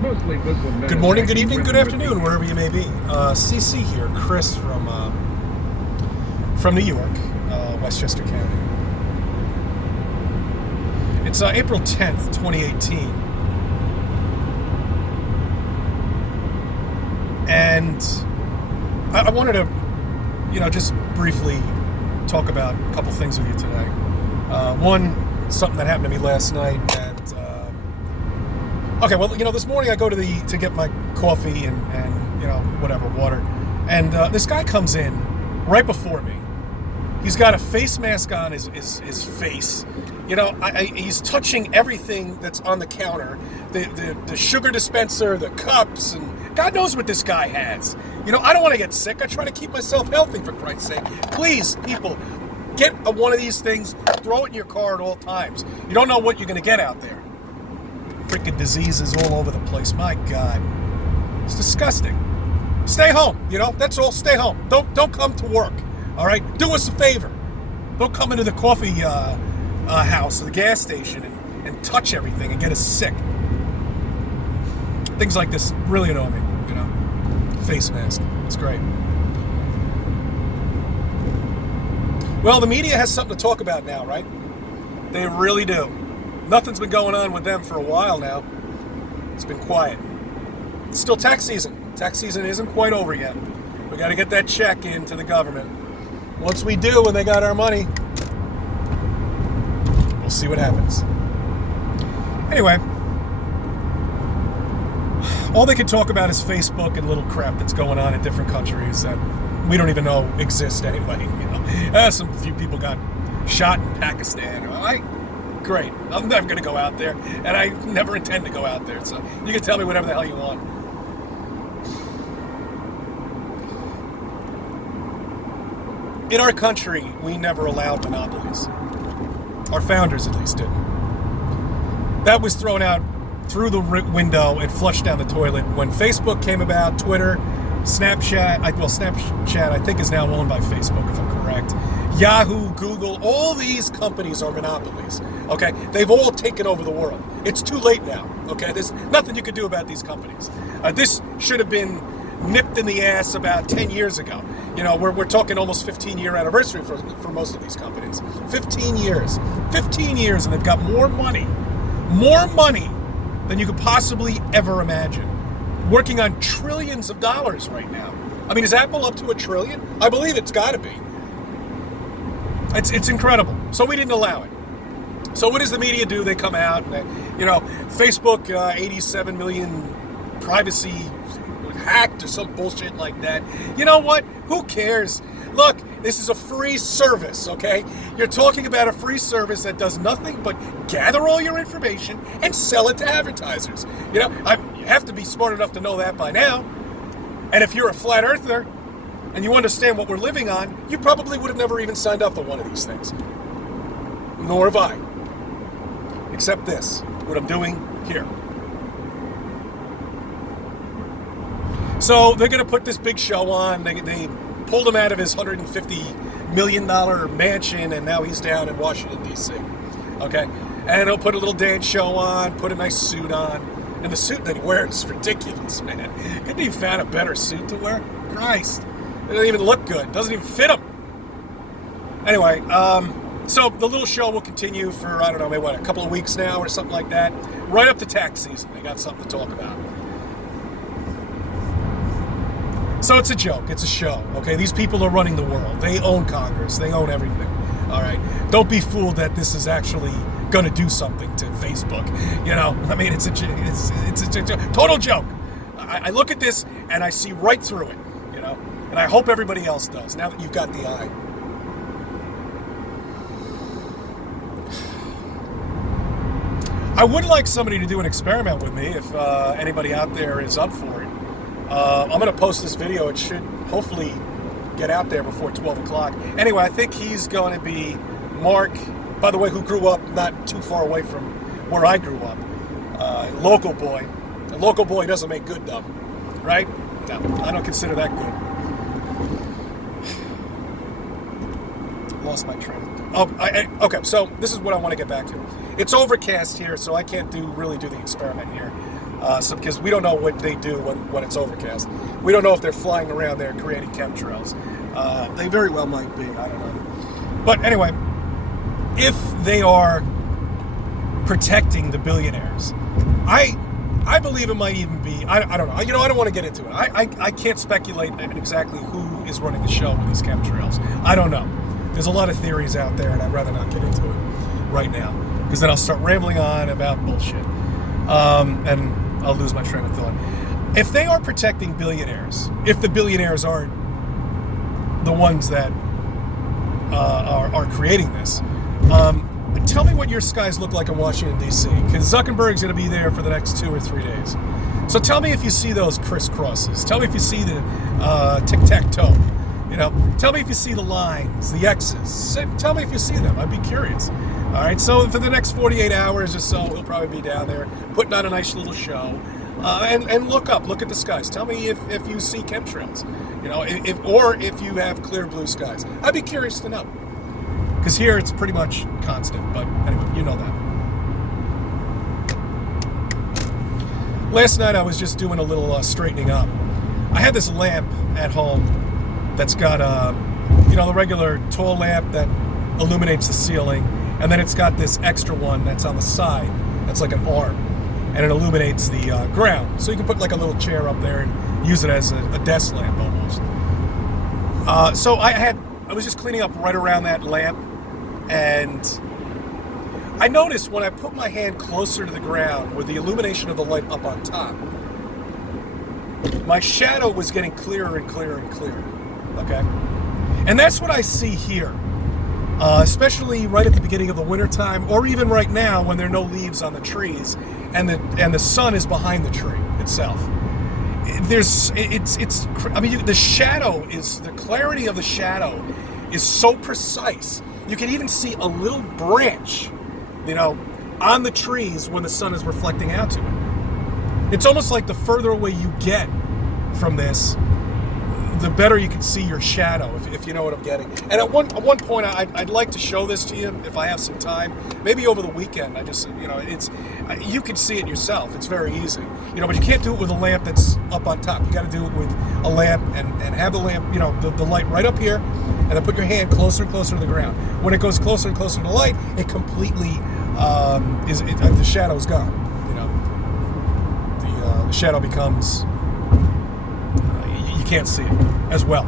Mostly Muslim men. Good morning, good evening, good afternoon, wherever you may be. CC here, Chris from New York, Westchester County. It's April 10th, 2018. And I wanted to, just briefly talk about a couple things with you today. One, something that happened to me last night. This morning I go to get my coffee and whatever, water. And this guy comes in right before me. He's got a face mask on his face. He's touching everything that's on the counter. The sugar dispenser, the cups, and God knows what this guy has. I don't want to get sick. I try to keep myself healthy, for Christ's sake. Please, people, get one of these things, throw it in your car at all times. You don't know what you're going to get out there. Freaking diseases all over the place. My God. It's disgusting. Stay home, that's all. Stay home. Don't come to work. All right? Do us a favor. Don't come into the coffee house or the gas station and touch everything and get us sick. Things like this really annoy me, Face mask. It's great. Well, the media has something to talk about now, right? They really do. Nothing's been going on with them for a while now. It's been quiet. It's still tax season. Tax season isn't quite over yet. We got to get that check into the government. Once we do and they got our money, we'll see what happens. Anyway, all they can talk about is Facebook and little crap that's going on in different countries that we don't even know exist anyway. Some few people got shot in Pakistan. Great. I'm never going to go out there, and I never intend to go out there. So you can tell me whatever the hell you want. In our country, we never allowed monopolies. Our founders, at least, didn't. That was thrown out through the window and flushed down the toilet when Facebook came about. Twitter, Snapchat I think is now owned by Facebook, if I'm correct. Yahoo, Google, all these companies are monopolies, okay? They've all taken over the world. It's too late now, okay? There's nothing you can do about these companies. This should have been nipped in the ass about 10 years ago. We're talking almost 15-year anniversary for most of these companies. 15 years, and they've got more money than you could possibly ever imagine. Working on trillions of dollars right now. I mean, is Apple up to $1 trillion? I believe it's got to be. It's incredible. So we didn't allow it. So what does the media do? They come out and Facebook 87 million privacy hacked or some bullshit like that. You know what? Who cares? Look, this is a free service, okay? You're talking about a free service that does nothing but gather all your information and sell it to advertisers. You have to be smart enough to know that by now. And if you're a flat earther and you understand what we're living on, you probably would have never even signed up for one of these things. Nor have I. Except this, what I'm doing here. So they're going to put this big show on. They pulled him out of his $150 million mansion, and now he's down in Washington, D.C. Okay? And he'll put a little dance show on, put a nice suit on. And the suit that he wears is ridiculous, man. Couldn't he found a better suit to wear? Christ. It doesn't even look good. It doesn't even fit him. Anyway, so the little show will continue for, maybe a couple of weeks now or something like that. Right up to tax season. They got something to talk about. So it's a joke. It's a show, okay? These people are running the world. They own Congress. They own everything, all right? Don't be fooled that this is actually going to do something to Facebook. It's a total joke. I look at this and I see right through it, and I hope everybody else does, now that you've got the eye. I would like somebody to do an experiment with me if anybody out there is up for it. I'm going to post this video. It should hopefully get out there before 12 o'clock. Anyway, I think he's going to be Mark, by the way, who grew up not too far away from where I grew up. Local boy. A local boy doesn't make good, though. Right? No, I don't consider that good. Lost my train. Okay, so this is what I want to get back to. It's overcast here, so I can't really do the experiment here. Because we don't know what they do when it's overcast. We don't know if they're flying around there creating chemtrails. They very well might be. I don't know. But anyway, if they are protecting the billionaires, I believe it might even be. I don't know. I don't want to get into it. I can't speculate on exactly who is running the show with these chemtrails. I don't know. There's a lot of theories out there, and I'd rather not get into it right now, because then I'll start rambling on about bullshit, and I'll lose my train of thought. If they are protecting billionaires, if the billionaires are the ones that are creating this, tell me what your skies look like in Washington, D.C., because Zuckerberg's going to be there for the next 2 or 3 days. So tell me if you see those crisscrosses. Tell me if you see the tic-tac-toe. Tell me if you see the lines, the X's. Tell me if you see them. I'd be curious. All right, so for the next 48 hours or so, he'll probably be down there putting on a nice little show. And look at the skies. Tell me if you see chemtrails, if you have clear blue skies. I'd be curious to know. Because here it's pretty much constant, but anyway, you know that. Last night I was just doing a little straightening up. I had this lamp at home that's got the regular tall lamp that illuminates the ceiling, and then it's got this extra one that's on the side that's like an arm, and it illuminates the ground. So you can put like a little chair up there and use it as a desk lamp almost. So I was just cleaning up right around that lamp, and I noticed when I put my hand closer to the ground with the illumination of the light up on top, my shadow was getting clearer and clearer and clearer. Okay? And that's what I see here, especially right at the beginning of the wintertime, or even right now when there are no leaves on the trees and the sun is behind the tree itself. The shadow the clarity of the shadow is so precise. You can even see a little branch, on the trees when the sun is reflecting out to it. It's almost like the further away you get from this, the better you can see your shadow, if you know what I'm getting. And at one point, I'd like to show this to you if I have some time, maybe over the weekend. You can see it yourself. It's very easy, but you can't do it with a lamp that's up on top. You got to do it with a lamp and have the lamp, the light right up here, and then put your hand closer and closer to the ground. When it goes closer and closer to the light, it completely the shadow's gone. The shadow becomes. You can't see it as well.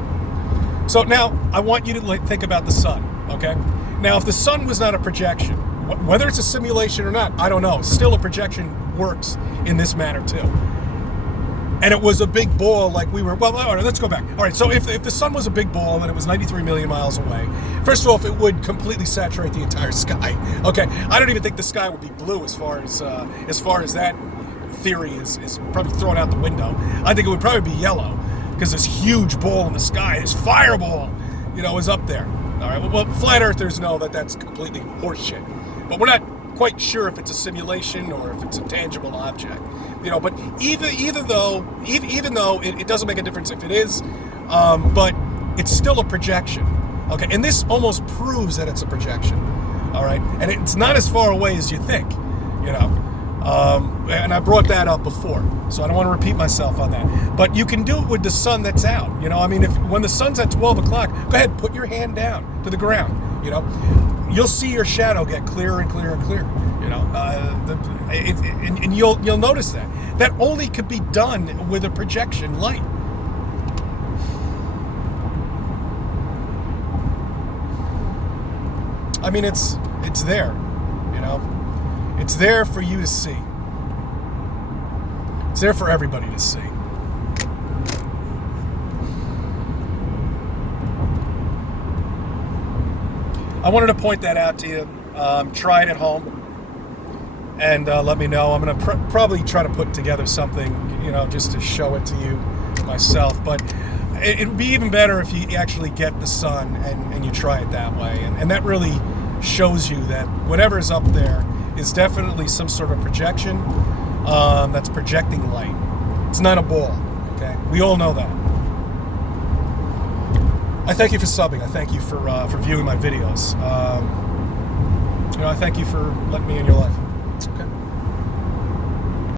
So now I want you to think about the sun, okay? Now, if the sun was not a projection, whether it's a simulation or not, I don't know. Still, a projection works in this manner too. And it was a big ball like we were, well, all right, let's go back. All right, so if the sun was a big ball and it was 93 million miles away, first off, it would completely saturate the entire sky, okay? I don't even think the sky would be blue as far as that theory is probably thrown out the window. I think it would probably be yellow, because this huge ball in the sky, this fireball, is up there. All right. Well, flat earthers know that that's completely horseshit, but we're not quite sure if it's a simulation or if it's a tangible object. But even though it doesn't make a difference if it is, but it's still a projection. Okay. And this almost proves that it's a projection. All right. And it's not as far away as you think. And I brought that up before, so I don't want to repeat myself on that. But you can do it with the sun that's out. When the sun's at 12 o'clock, go ahead, put your hand down to the ground. You'll see your shadow get clearer and clearer and clearer. And you'll notice that only could be done with a projection light. It's there. It's there for you to see. It's there for everybody to see. I wanted to point that out to you. Try it at home and let me know. I'm going to probably try to put together something, just to show it to you myself. But it would be even better if you actually get the sun and you try it that way. And that really shows you that whatever is up there is definitely some sort of projection that's projecting light. It's not a ball, okay? We all know that. I thank you for subbing. I thank you for viewing my videos. I thank you for letting me in your life. Okay.